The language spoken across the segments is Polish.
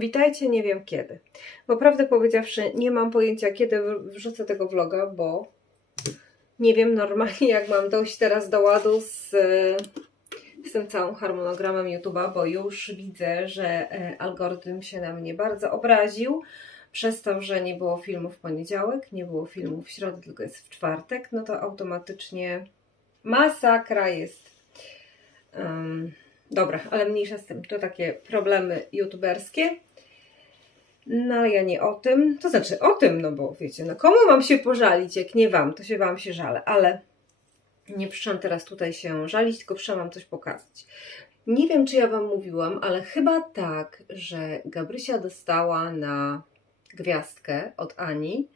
Witajcie, nie wiem kiedy. Bo prawdę powiedziawszy, nie mam pojęcia, kiedy wrzucę tego vloga, bo nie wiem normalnie, jak mam dojść teraz do ładu z, z tym całym harmonogramem YouTube'a, bo już widzę, że e, algorytm się na mnie bardzo obraził. Przez to, że nie było filmu w poniedziałek, nie było filmu w środę, tylko jest w czwartek, no to automatycznie masakra jest. Em, dobra, ale mniejsza z tym. To takie problemy youtuberskie. No ja nie o tym. To znaczy o tym, no bo wiecie, no komu mam się pożalić, jak nie wam, to się wam się żalę, ale nie przyszłam teraz tutaj się żalić, tylko przyszłam wam coś pokazać. Nie wiem, czy ja wam mówiłam, ale chyba tak, że Gabrysia dostała na gwiazdkę od Ani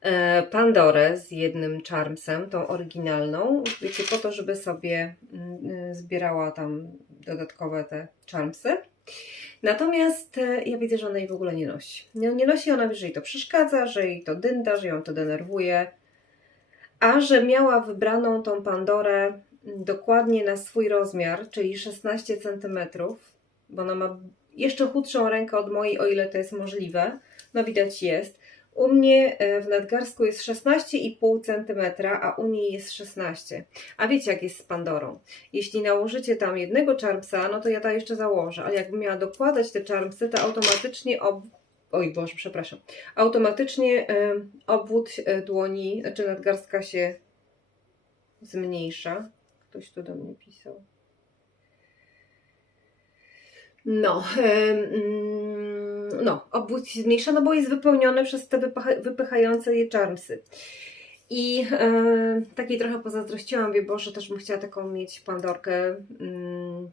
e, Pandorę z jednym charmsem, tą oryginalną, wiecie, po to, żeby sobie mm, y, zbierała tam dodatkowe te charmsy. Natomiast e, ja widzę, że ona jej w ogóle nie nosi. Nie, nosi ona, że jej to przeszkadza, że jej to dynda, że ją to denerwuje, a że miała wybraną tą Pandorę dokładnie na swój rozmiar, czyli 16 cm, bo ona ma jeszcze chudszą rękę od mojej, o ile to jest możliwe. No widać jest. U mnie e, w nadgarsku jest 16,5 cm, a u niej jest 16. A wiecie jak jest z Pandorą? Jeśli nałożycie tam jednego charmsa, no to ja to jeszcze założę, ale jakbym miała dokładać te charmsy, to automatycznie ob... Oj Boże, przepraszam. Automatycznie e, obwód e, dłoni, znaczy nadgarstka się zmniejsza. Ktoś tu do mnie pisał. No, mm, no, obwód się zmniejsza, no bo jest wypełniony przez te wypycha- wypychające je charmsy. I e, takiej trochę pozazdrościłam, wie Boże, też bym chciała taką mieć pandorkę. Mm,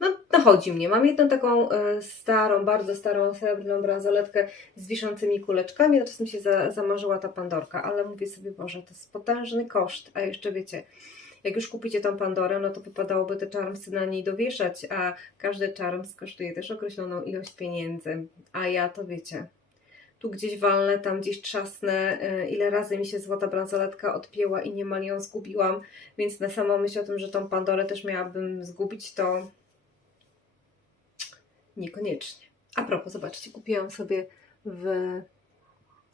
no, nachodzi mnie. Mam jedną taką e, starą, bardzo starą, srebrną bransoletkę z wiszącymi kuleczkami. No, czasem się za, zamarzyła ta pandorka, ale mówię sobie, Boże, to jest potężny koszt. A jeszcze wiecie, jak już kupicie tą Pandorę, no to wypadałoby te charmsy na niej dowieszać, a każdy charms kosztuje też określoną ilość pieniędzy. A ja to wiecie, tu gdzieś walnę, tam gdzieś trzasnę, y, ile razy mi się złota bransoletka odpięła i niemal ją zgubiłam, więc na samą myśl o tym, że tą Pandorę też miałabym zgubić, to niekoniecznie. A propos, zobaczcie, kupiłam sobie w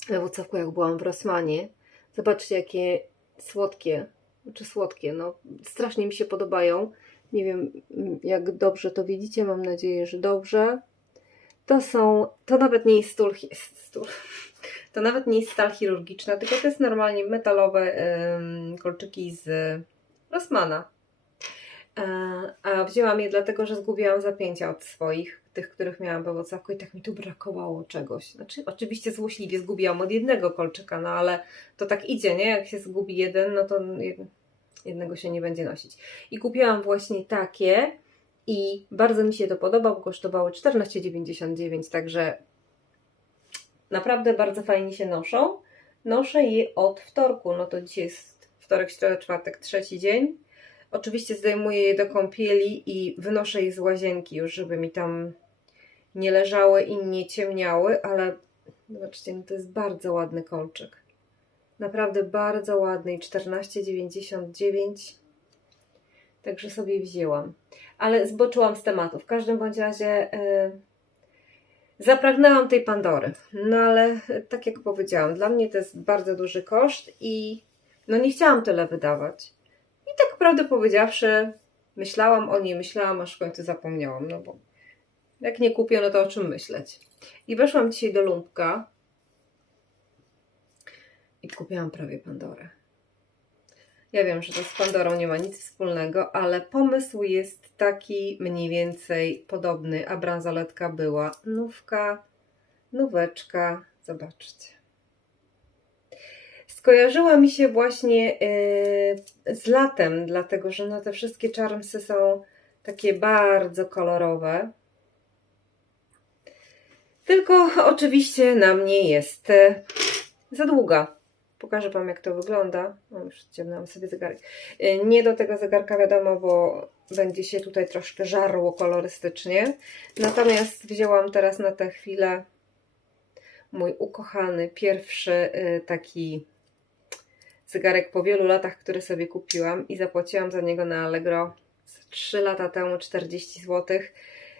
we Włocławku, jak byłam w Rossmanie. Zobaczcie, jakie słodkie, czy słodkie, no strasznie mi się podobają. Nie wiem, jak dobrze to widzicie, mam nadzieję, że dobrze. To są, to nawet nie jest stół, stół. To nawet nie jest stal chirurgiczna, tylko to jest normalnie metalowe kolczyki z Rossmana. E, A wzięłam je dlatego, że zgubiłam zapięcia od swoich, tych, których miałam we Włocławku i tak mi tu brakowało czegoś. Znaczy, oczywiście złośliwie zgubiłam od jednego kolczyka, no ale to tak idzie, nie? Jak się zgubi jeden, no to jed- jednego się nie będzie nosić. I kupiłam właśnie takie i bardzo mi się to podoba, bo kosztowały 14,99, także naprawdę bardzo fajnie się noszą. Noszę je od wtorku, no to dzisiaj jest wtorek, środa, czwartek, trzeci dzień. Oczywiście zdejmuję je do kąpieli i wynoszę je z łazienki już, żeby mi tam nie leżały i nie ciemniały, ale zobaczcie, no to jest bardzo ładny kolczyk. Naprawdę bardzo ładny i 14,99. Także sobie wzięłam. Ale zboczyłam z tematu. W każdym bądź razie yy, zapragnęłam tej Pandory. No ale e, tak jak powiedziałam, dla mnie to jest bardzo duży koszt i no nie chciałam tyle wydawać. I tak prawdę powiedziawszy, myślałam o niej, myślałam, aż w końcu zapomniałam. No bo jak nie kupię, no to o czym myśleć? I weszłam dzisiaj do Lumpka i kupiłam prawie Pandorę. Ja wiem, że to z Pandorą nie ma nic wspólnego, ale pomysł jest taki mniej więcej podobny, a bransoletka była nówka, nóweczka, zobaczcie. Skojarzyła mi się właśnie yy, z latem, dlatego że no te wszystkie charmsy są takie bardzo kolorowe. Tylko oczywiście na mnie jest e, za długa. Pokażę Wam, jak to wygląda. O, już ściemnęłam sobie zegarek. E, Nie do tego zegarka, wiadomo, bo będzie się tutaj troszkę żarło kolorystycznie. Natomiast wzięłam teraz na tę chwilę mój ukochany, pierwszy taki zegarek po wielu latach, który sobie kupiłam i zapłaciłam za niego na Allegro z 3 lata temu 40 zł.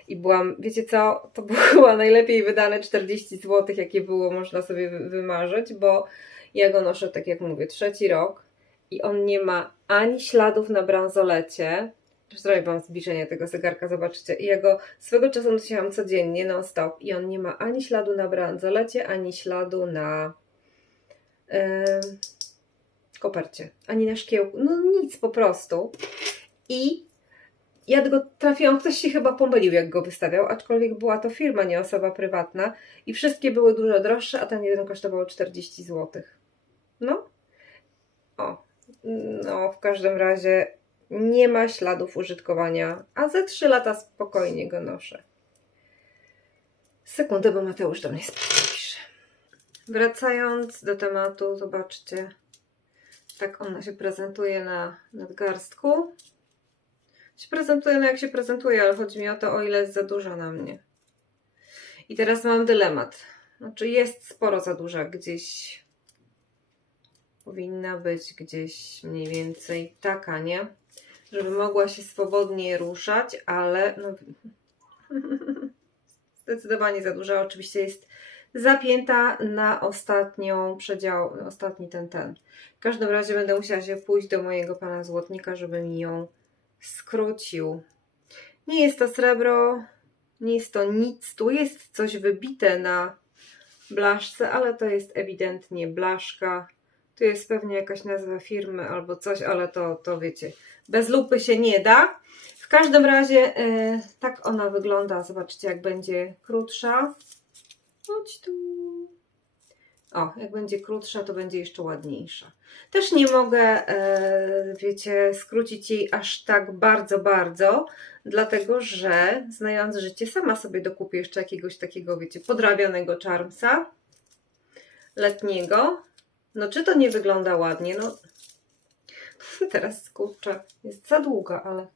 I byłam, wiecie co, to było najlepiej wydane 40 zł, jakie było można sobie wy- wymarzyć, bo ja go noszę, tak jak mówię, trzeci rok i on nie ma ani śladów na bransolecie. Zrobię Wam zbliżenie tego zegarka, zobaczycie. I ja go swego czasu nosiłam codziennie, non stop i on nie ma ani śladu na bransolecie, ani śladu na yy, kopercie, ani na szkiełku. No nic po prostu. I ja go trafiłam, ktoś się chyba pomylił, jak go wystawiał, aczkolwiek była to firma, nie osoba prywatna i wszystkie były dużo droższe, a ten jeden kosztował 40 zł. No. O. No, w każdym razie nie ma śladów użytkowania, a ze 3 lata spokojnie go noszę. Sekundę, bo Mateusz do mnie pisze. Wracając do tematu, zobaczcie, tak ona się prezentuje na nadgarstku. Się prezentuje, no jak się prezentuje, ale chodzi mi o to, o ile jest za duża na mnie. I teraz mam dylemat. Znaczy jest sporo za duża, gdzieś powinna być gdzieś mniej więcej taka, nie? Żeby mogła się swobodnie ruszać, ale no, zdecydowanie za duża. Oczywiście jest zapięta na ostatnią przedział, ostatni ten, ten. W każdym razie będę musiała się pójść do mojego pana złotnika, żeby mi ją skrócił. Nie jest to srebro, nie jest to nic. Tu jest coś wybite na blaszce, ale to jest ewidentnie blaszka. Tu jest pewnie jakaś nazwa firmy albo coś, ale to, to wiecie, bez lupy się nie da. W każdym razie e, tak ona wygląda. Zobaczcie, jak będzie krótsza. Chodź tu. O, jak będzie krótsza, to będzie jeszcze ładniejsza. Też nie mogę, e, wiecie, skrócić jej aż tak bardzo, bardzo, dlatego że znając życie, sama sobie dokupię jeszcze jakiegoś takiego, wiecie, podrabianego charmsa letniego. No, czy to nie wygląda ładnie? No, teraz kurczę, jest za długa, ale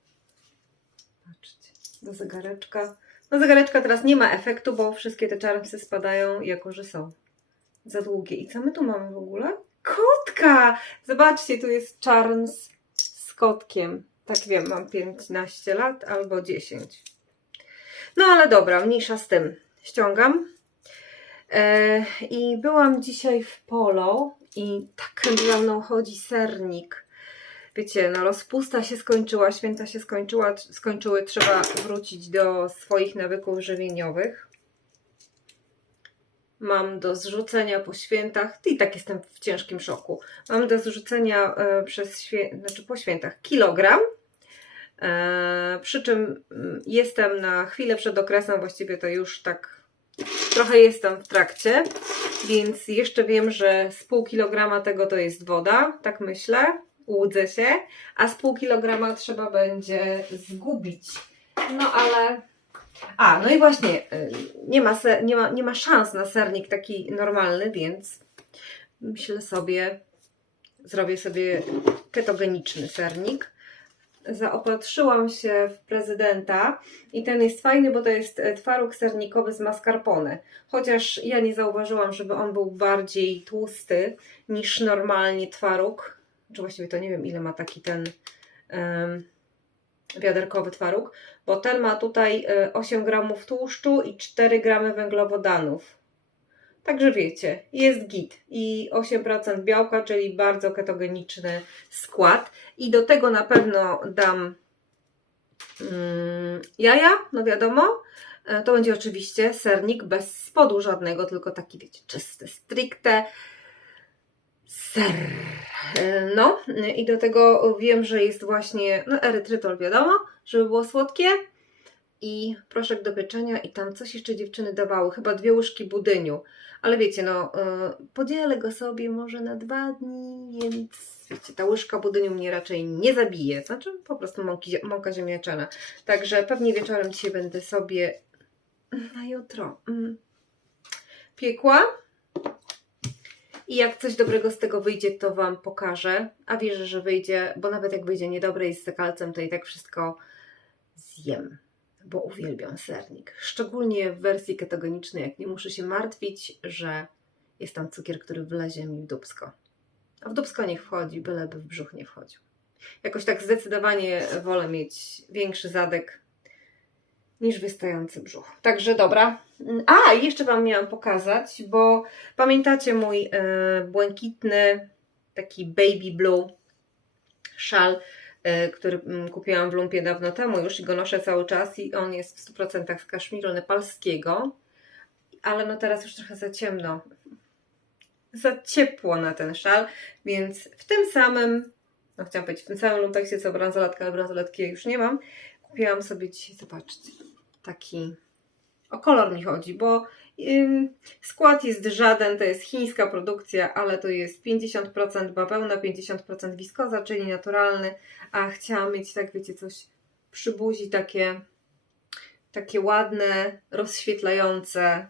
patrzcie, do zegareczka. No, zegareczka teraz nie ma efektu, bo wszystkie te charmsy spadają jako, że są za długie. I co my tu mamy w ogóle? Kotka! Zobaczcie, tu jest Charms z kotkiem. Tak wiem, mam 15 lat albo 10. No ale dobra, mniejsza z tym. Ściągam. E, I byłam dzisiaj w Polo i tak za mną chodzi sernik. Wiecie, no rozpusta się skończyła, święta się skończyła, skończyły, trzeba wrócić do swoich nawyków żywieniowych. Mam do zrzucenia po świętach, i tak jestem w ciężkim szoku, mam do zrzucenia e, przez świę... znaczy po świętach kilogram, e, przy czym mm, jestem na chwilę przed okresem, właściwie to już tak trochę jestem w trakcie, więc jeszcze wiem, że z pół kilograma tego to jest woda, tak myślę, łudzę się, a z pół kilograma trzeba będzie zgubić. No ale a, no i właśnie, y, nie ma, se, nie, ma, nie ma szans na sernik taki normalny, więc myślę sobie, zrobię sobie ketogeniczny sernik. Zaopatrzyłam się w prezydenta i ten jest fajny, bo to jest e, twaróg sernikowy z mascarpone. Chociaż ja nie zauważyłam, żeby on był bardziej tłusty niż normalnie twaróg. Czy właściwie to nie wiem, ile ma taki ten. Um, wiaderkowy twaróg, bo ten ma tutaj y, 8 gramów tłuszczu i 4 gramy węglowodanów. Także wiecie, jest git i 8% białka, czyli bardzo ketogeniczny skład. I do tego na pewno dam mm, jaja, no wiadomo. E, To będzie oczywiście sernik bez spodu żadnego, tylko taki, wiecie, czysty, stricte ser. E, No i do tego wiem, że jest właśnie no, erytrytol, wiadomo, żeby było słodkie i proszek do pieczenia i tam coś jeszcze dziewczyny dawały, chyba dwie łyżki budyniu. Ale wiecie, no e, podzielę go sobie może na dwa dni, więc wiecie, ta łyżka budyniu mnie raczej nie zabije. Znaczy po prostu mąki, mąka ziemniaczana. Także pewnie wieczorem dzisiaj będę sobie na jutro mm, piekła. I jak coś dobrego z tego wyjdzie, to Wam pokażę. A wierzę, że wyjdzie, bo nawet jak wyjdzie niedobre i z zekalcem, to i tak wszystko zjem, bo uwielbiam sernik. Szczególnie w wersji ketogenicznej, jak nie muszę się martwić, że jest tam cukier, który wlezie mi w dubsko. A w dubsko niech wchodzi, byleby w brzuch nie wchodził. Jakoś tak zdecydowanie wolę mieć większy zadek niż wystający brzuch. Także dobra. A, jeszcze Wam miałam pokazać, bo pamiętacie mój e, błękitny, taki baby blue szal, e, który mm, kupiłam w lumpie dawno temu już i go noszę cały czas i on jest w 100% z kaszmiru nepalskiego, ale no teraz już trochę za ciemno, za ciepło na ten szal, więc w tym samym, no chciałam powiedzieć, w tym samym lumpeksie co bransoletka, ale bransoletki już nie mam, kupiłam sobie dzisiaj, zobaczcie, taki, o kolor mi chodzi, bo skład jest żaden, to jest chińska produkcja, ale to jest 50% bawełna, 50% wiskoza, czyli naturalny, a chciałam mieć tak, wiecie, coś przy buzi, takie, takie ładne, rozświetlające,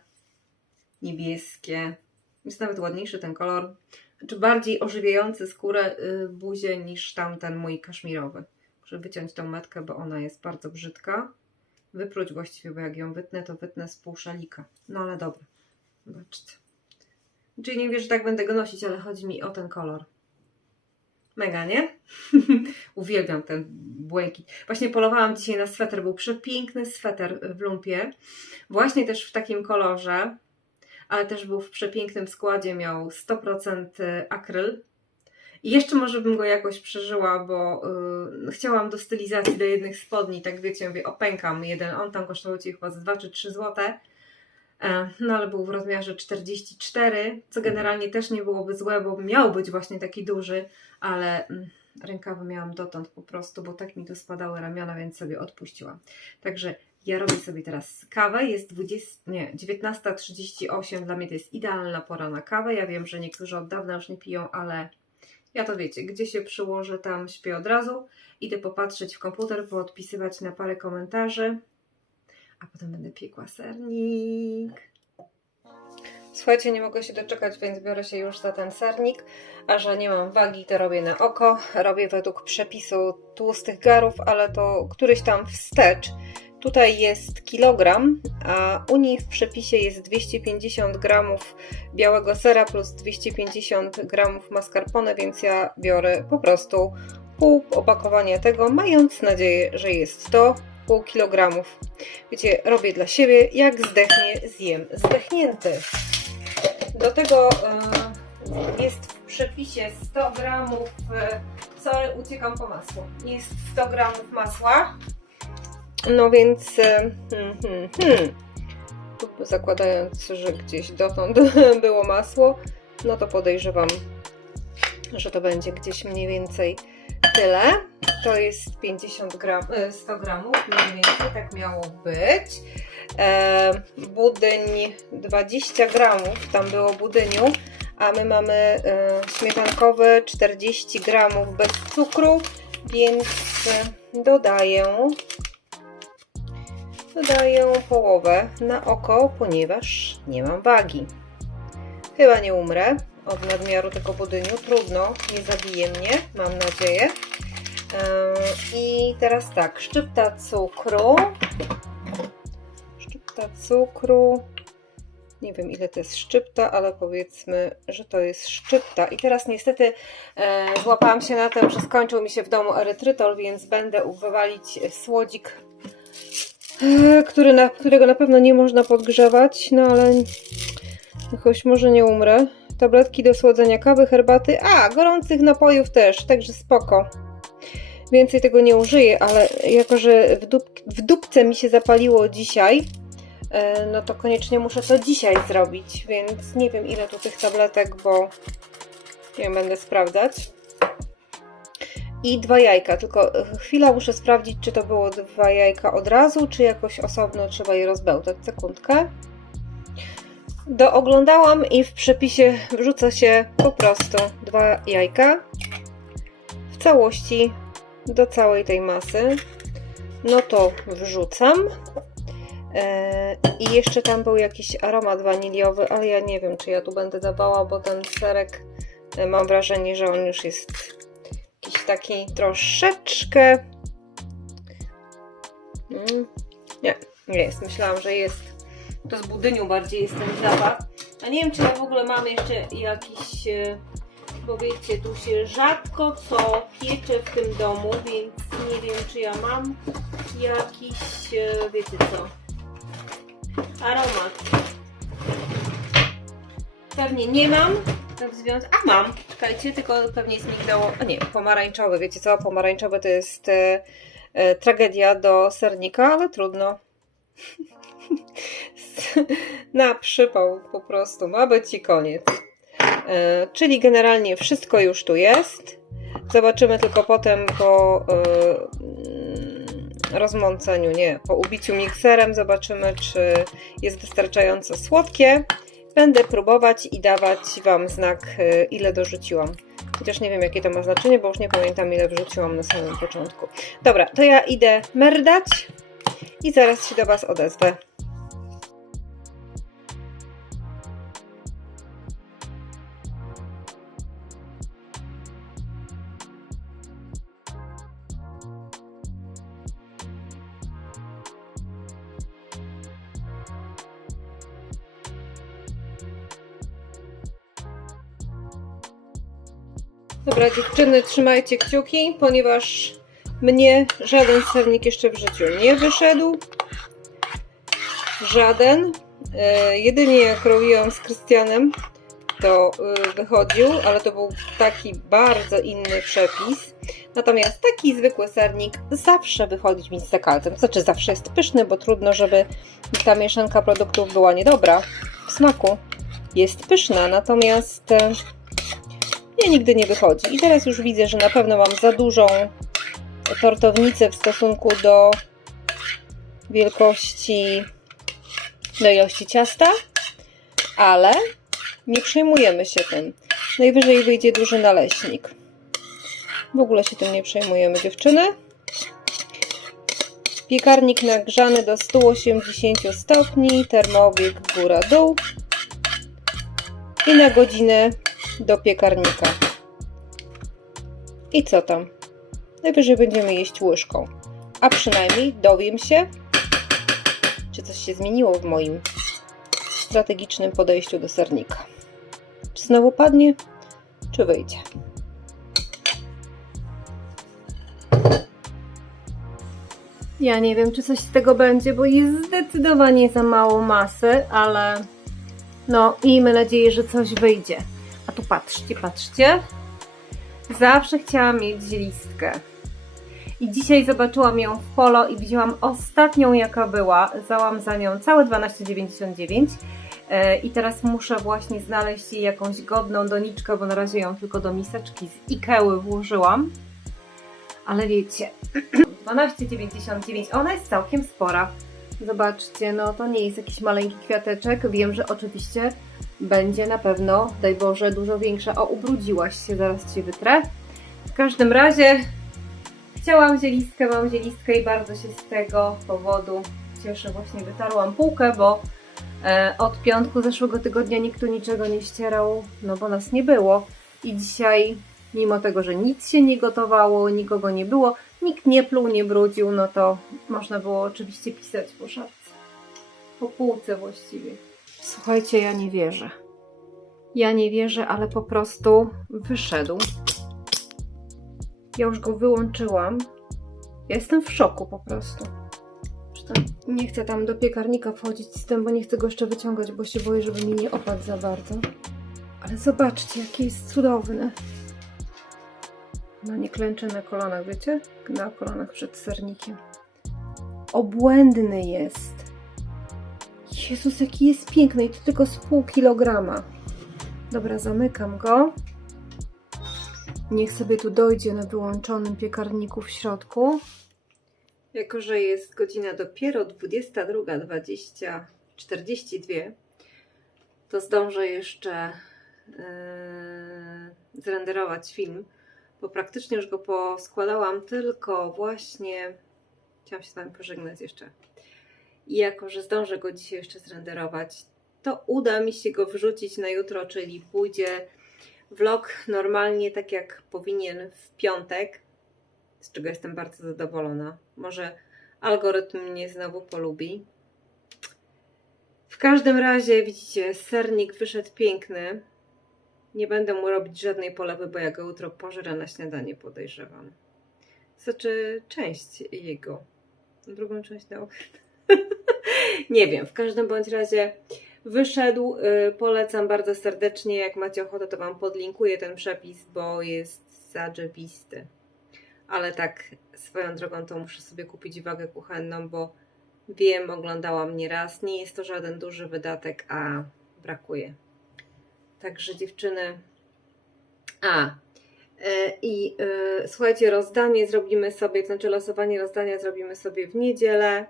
niebieskie. Jest nawet ładniejszy ten kolor, czy bardziej ożywiający skórę y, buzię niż tamten mój kaszmirowy. Muszę wyciąć tą metkę, bo ona jest bardzo brzydka. Wypróć właściwie, bo jak ją wytnę, to wytnę z pół szalika. No ale dobra. Zobaczcie. Czyli nie wiesz, że tak będę go nosić, ale chodzi mi o ten kolor. Mega, nie? Uwielbiam ten błękit. Właśnie polowałam dzisiaj na sweter. Był przepiękny sweter w lumpie. Właśnie też w takim kolorze, ale też był w przepięknym składzie. Miał 100% akryl. I jeszcze może bym go jakoś przeżyła, bo yy, chciałam do stylizacji do jednych spodni, tak wiecie, mówię, opękam jeden, on tam kosztował Ci chyba z 2 czy 3 złote, e, no ale był w rozmiarze 44, co generalnie też nie byłoby złe, bo miał być właśnie taki duży, ale mm, rękawy miałam dotąd po prostu, bo tak mi tu spadały ramiona, więc sobie odpuściłam. Także ja robię sobie teraz kawę, jest 20, nie, 19.38, dla mnie to jest idealna pora na kawę, ja wiem, że niektórzy od dawna już nie piją, ale ja to wiecie, gdzie się przyłożę, tam śpię od razu. Idę popatrzeć w komputer, poodpisywać na parę komentarzy, a potem będę piekła sernik. Słuchajcie, nie mogę się doczekać, więc biorę się już za ten sernik. A że nie mam wagi, to robię na oko. Robię według przepisu tłustych garów, ale to któryś tam wstecz. Tutaj jest kilogram, a u nich w przepisie jest 250 gramów białego sera plus 250 gramów mascarpone, więc ja biorę po prostu pół opakowania tego, mając nadzieję, że jest to pół kilogramów. Wiecie, robię dla siebie, jak zdechnie, zjem zdechnięty. Do tego e, jest w przepisie 100 gramów, e, sorry, uciekam po masło, jest 100 gramów masła, no więc, e, hmm, hmm, hmm. zakładając, że gdzieś dotąd było masło, no to podejrzewam, że to będzie gdzieś mniej więcej tyle. To jest 50 gram, e, 100 gramów, mniej więcej, tak miało być. E, budyń 20 gramów, tam było budyniu, a my mamy e, śmietankowy 40 gramów bez cukru, więc e, dodaję Dodaję połowę na oko, ponieważ nie mam wagi. Chyba nie umrę od nadmiaru tego budyniu. Trudno, nie zabije mnie, mam nadzieję. Yy, I teraz tak, szczypta cukru. Szczypta cukru. Nie wiem ile to jest szczypta, ale powiedzmy, że to jest szczypta. I teraz niestety e, złapałam się na tym, że skończył mi się w domu erytrytol, więc będę wywalić słodzik który na, którego na pewno nie można podgrzewać, no ale jakoś może nie umrę. Tabletki do słodzenia kawy, herbaty, a gorących napojów też, także spoko. Więcej tego nie użyję, ale jako, że w, dup, w dupce mi się zapaliło dzisiaj, e, no to koniecznie muszę to dzisiaj zrobić, więc nie wiem ile tu tych tabletek, bo nie wiem, będę sprawdzać i dwa jajka. Tylko chwila muszę sprawdzić, czy to było dwa jajka od razu, czy jakoś osobno trzeba je rozbełtać. Sekundkę. Dooglądałam i w przepisie wrzuca się po prostu dwa jajka w całości do całej tej masy. No to wrzucam. Eee, I jeszcze tam był jakiś aromat waniliowy, ale ja nie wiem, czy ja tu będę dawała, bo ten serek e, mam wrażenie, że on już jest taki troszeczkę. Mm, nie, nie jest. Myślałam, że jest. To z budyniu bardziej jest ten zapach. A nie wiem, czy ja w ogóle mam jeszcze jakiś. e, bo wiecie, tu się rzadko co piecze w tym domu, więc nie wiem, czy ja mam jakiś, e, wiecie co, aromat. Pewnie nie mam, w związku... A mam, czekajcie, tylko pewnie jest migdało... A nie, pomarańczowy, wiecie co, pomarańczowy to jest e, e, tragedia do sernika, ale trudno. Na przypał po prostu, ma być i koniec. E, czyli generalnie wszystko już tu jest. Zobaczymy tylko potem po e, mm, rozmąceniu, nie, po ubiciu mikserem zobaczymy, czy jest wystarczająco słodkie. Będę próbować i dawać Wam znak, e, ile dorzuciłam. Chociaż nie wiem, jakie to ma znaczenie, bo już nie pamiętam, ile wrzuciłam na samym początku. Dobra, to ja idę merdać i zaraz się do Was odezwę. Dobra, dziewczyny, trzymajcie kciuki, ponieważ mnie żaden sernik jeszcze w życiu nie wyszedł. Żaden. E, jedynie jak robiłam z Krystianem, to e, wychodził, ale to był taki bardzo inny przepis. Natomiast taki zwykły sernik zawsze wychodzi mi z zakalcem. Znaczy zawsze jest pyszny, bo trudno, żeby ta mieszanka produktów była niedobra w smaku. Jest pyszna, natomiast e, nie, nigdy nie wychodzi. I teraz już widzę, że na pewno mam za dużą tortownicę w stosunku do wielkości, do ilości ciasta, ale nie przejmujemy się tym. Najwyżej wyjdzie duży naleśnik. W ogóle się tym nie przejmujemy, dziewczyny. Piekarnik nagrzany do 180 stopni, termowiek góra-dół i na godzinę do piekarnika. I co tam? Najwyżej będziemy jeść łyżką. A przynajmniej dowiem się, czy coś się zmieniło w moim strategicznym podejściu do sernika. Czy znowu padnie, czy wyjdzie. Ja nie wiem, czy coś z tego będzie, bo jest zdecydowanie za mało masy, ale no, miejmy nadzieję, że coś wyjdzie. Tu patrzcie, patrzcie. Zawsze chciałam mieć listkę. I dzisiaj zobaczyłam ją w polo i wzięłam ostatnią jaka była. Załam za nią całe 12,99 e, i teraz muszę właśnie znaleźć jej jakąś godną doniczkę, bo na razie ją tylko do miseczki z Ikeły włożyłam. Ale wiecie, 12,99, ona jest całkiem spora. Zobaczcie, no to nie jest jakiś maleńki kwiateczek. Wiem, że oczywiście będzie na pewno, daj Boże, dużo większa. O, ubrudziłaś się, zaraz Ci wytrę. W każdym razie chciałam zielistkę, mam zielistkę i bardzo się z tego powodu cieszę. Właśnie wytarłam półkę, bo e, od piątku zeszłego tygodnia nikt tu niczego nie ścierał, no bo nas nie było. I dzisiaj, mimo tego, że nic się nie gotowało, nikogo nie było, nikt nie pluł, nie brudził, no to można było oczywiście pisać po szafce. Po półce właściwie. Słuchajcie, ja nie wierzę. Ja nie wierzę, ale po prostu wyszedł. Ja już go wyłączyłam. Ja jestem w szoku po prostu. Nie chcę tam do piekarnika wchodzić z tym, bo nie chcę go jeszcze wyciągać, bo się boję, żeby mi nie opadł za bardzo. Ale zobaczcie, jaki jest cudowny. No nie klęczę na kolanach, wiecie? Na kolanach przed sernikiem. Obłędny jest. Jezus, jaki jest piękny i to tylko z pół kilograma. Dobra, zamykam go. Niech sobie tu dojdzie na wyłączonym piekarniku w środku. Jako, że jest godzina dopiero 22.20.42, to zdążę jeszcze yy, zrenderować film, bo praktycznie już go poskładałam, tylko właśnie chciałam się z Wami pożegnać jeszcze. I jako, że zdążę go dzisiaj jeszcze zrenderować, to uda mi się go wrzucić na jutro, czyli pójdzie vlog normalnie tak jak powinien w piątek, z czego jestem bardzo zadowolona. Może algorytm mnie znowu polubi. W każdym razie widzicie, sernik wyszedł piękny. Nie będę mu robić żadnej polewy, bo ja go jutro pożerę na śniadanie, podejrzewam. Znaczy, część jego. Drugą część na Nie wiem, w każdym bądź razie wyszedł. y, Polecam bardzo serdecznie. Jak macie ochotę, to Wam podlinkuję ten przepis, bo jest zaczebisty. Ale tak swoją drogą to muszę sobie kupić wagę kuchenną, bo wiem, oglądałam nieraz. Nie jest to żaden duży wydatek, a brakuje. Także dziewczyny. A. e, I e, słuchajcie, rozdanie zrobimy sobie, znaczy losowanie rozdania zrobimy sobie w niedzielę.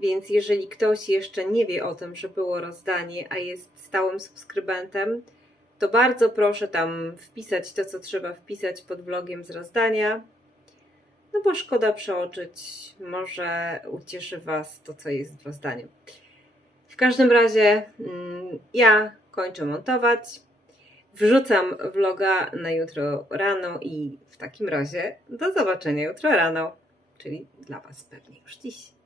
Więc jeżeli ktoś jeszcze nie wie o tym, że było rozdanie, a jest stałym subskrybentem, to bardzo proszę tam wpisać to, co trzeba wpisać pod vlogiem z rozdania. No bo szkoda przeoczyć, może ucieszy Was to, co jest w rozdaniu. W każdym razie mm, ja kończę montować. Wrzucam vloga na jutro rano i w takim razie do zobaczenia jutro rano, czyli dla Was pewnie już dziś.